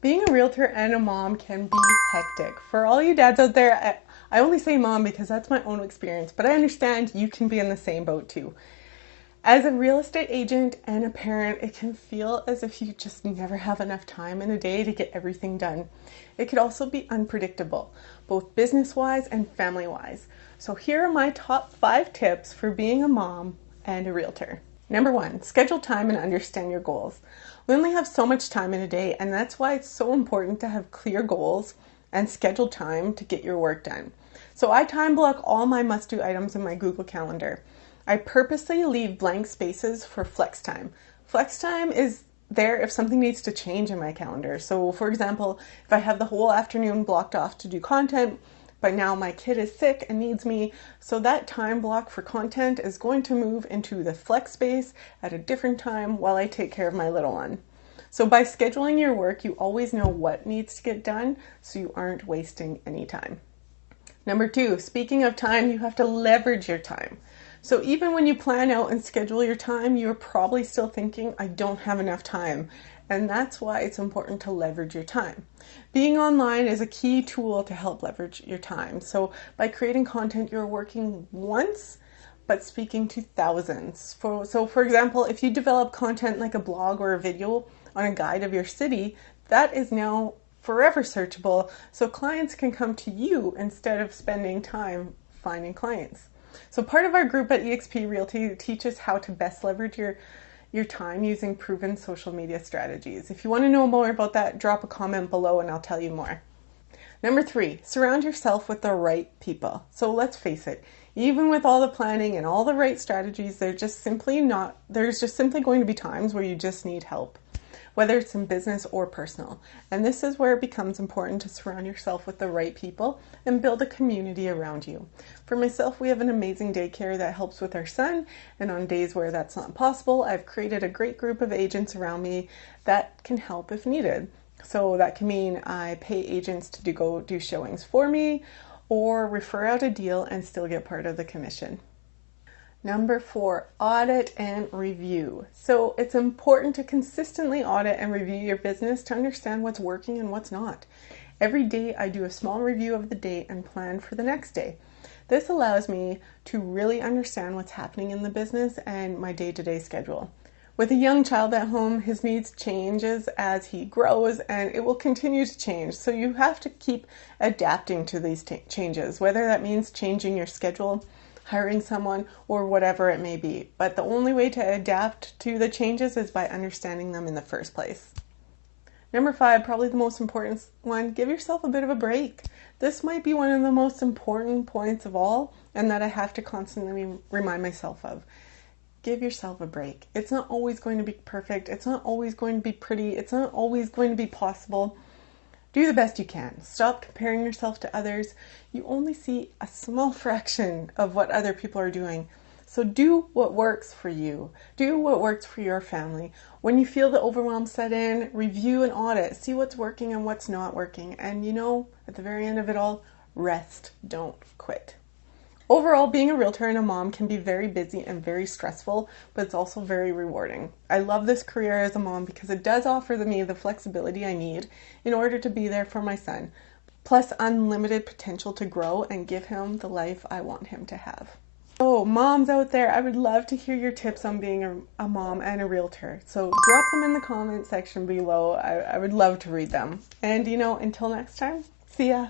Being a realtor and a mom can be hectic. For all you dads out there, I only say mom because that's my own experience, but I understand you can be in the same boat too. As a real estate agent and a parent, it can feel as if you just never have enough time in a day to get everything done. It could also be unpredictable, both business-wise and family-wise. So here are my top 5 tips for being a mom and a realtor. Number 1, schedule time and understand your goals. We only have so much time in a day, and that's why it's so important to have clear goals and schedule time to get your work done. So I time block all my must-do items in my Google Calendar. I purposely leave blank spaces for flex time. Flex time is there if something needs to change in my calendar. So for example, if I have the whole afternoon blocked off to do content, but now my kid is sick and needs me, so that time block for content is going to move into the flex space at a different time while I take care of my little one. So by scheduling your work, you always know what needs to get done, so you aren't wasting any time. Number 2, speaking of time, you have to leverage your time. So even when you plan out and schedule your time, you're probably still thinking, I don't have enough time. And that's why it's important to leverage your time. Being online is a key tool to help leverage your time. So by creating content, you're working once, but speaking to thousands. For example, if you develop content like a blog or a video on a guide of your city, that is now forever searchable, so clients can come to you instead of spending time finding clients. So part of our group at eXp Realty teaches how to best leverage your time using proven social media strategies. If you want to know more about that, drop a comment below and I'll tell you more. Number 3, surround yourself with the right people. So let's face it, even with all the planning and all the right strategies, there's just simply going to be times where you just need help, whether it's in business or personal. And this is where it becomes important to surround yourself with the right people and build a community around you. For myself, we have an amazing daycare that helps with our son, and on days where that's not possible, I've created a great group of agents around me that can help if needed. So that can mean I pay agents to go do showings for me, or refer out a deal and still get part of the commission. Number 4, audit and review. So it's important to consistently audit and review your business to understand what's working and what's not. Every day I do a small review of the day and plan for the next day. This allows me to really understand what's happening in the business and my day-to-day schedule. With a young child at home, his needs changes as he grows, and it will continue to change. So you have to keep adapting to these changes, whether that means changing your schedule, hiring someone, or whatever it may be. But the only way to adapt to the changes is by understanding them in the first place. Number 5, probably the most important one, give yourself a bit of a break. This might be one of the most important points of all, and that I have to constantly remind myself of. Give yourself a break. It's not always going to be perfect. It's not always going to be pretty. It's not always going to be possible. Do the best you can. Stop comparing yourself to others. You only see a small fraction of what other people are doing. So do what works for you. Do what works for your family. When you feel the overwhelm set in, review and audit. See what's working and what's not working. And at the very end of it all, rest. Don't quit. Overall, being a realtor and a mom can be very busy and very stressful, but it's also very rewarding. I love this career as a mom because it does offer me the flexibility I need in order to be there for my son, plus unlimited potential to grow and give him the life I want him to have. So moms out there, I would love to hear your tips on being a mom and a realtor. So drop them in the comment section below. I would love to read them. And until next time, see ya.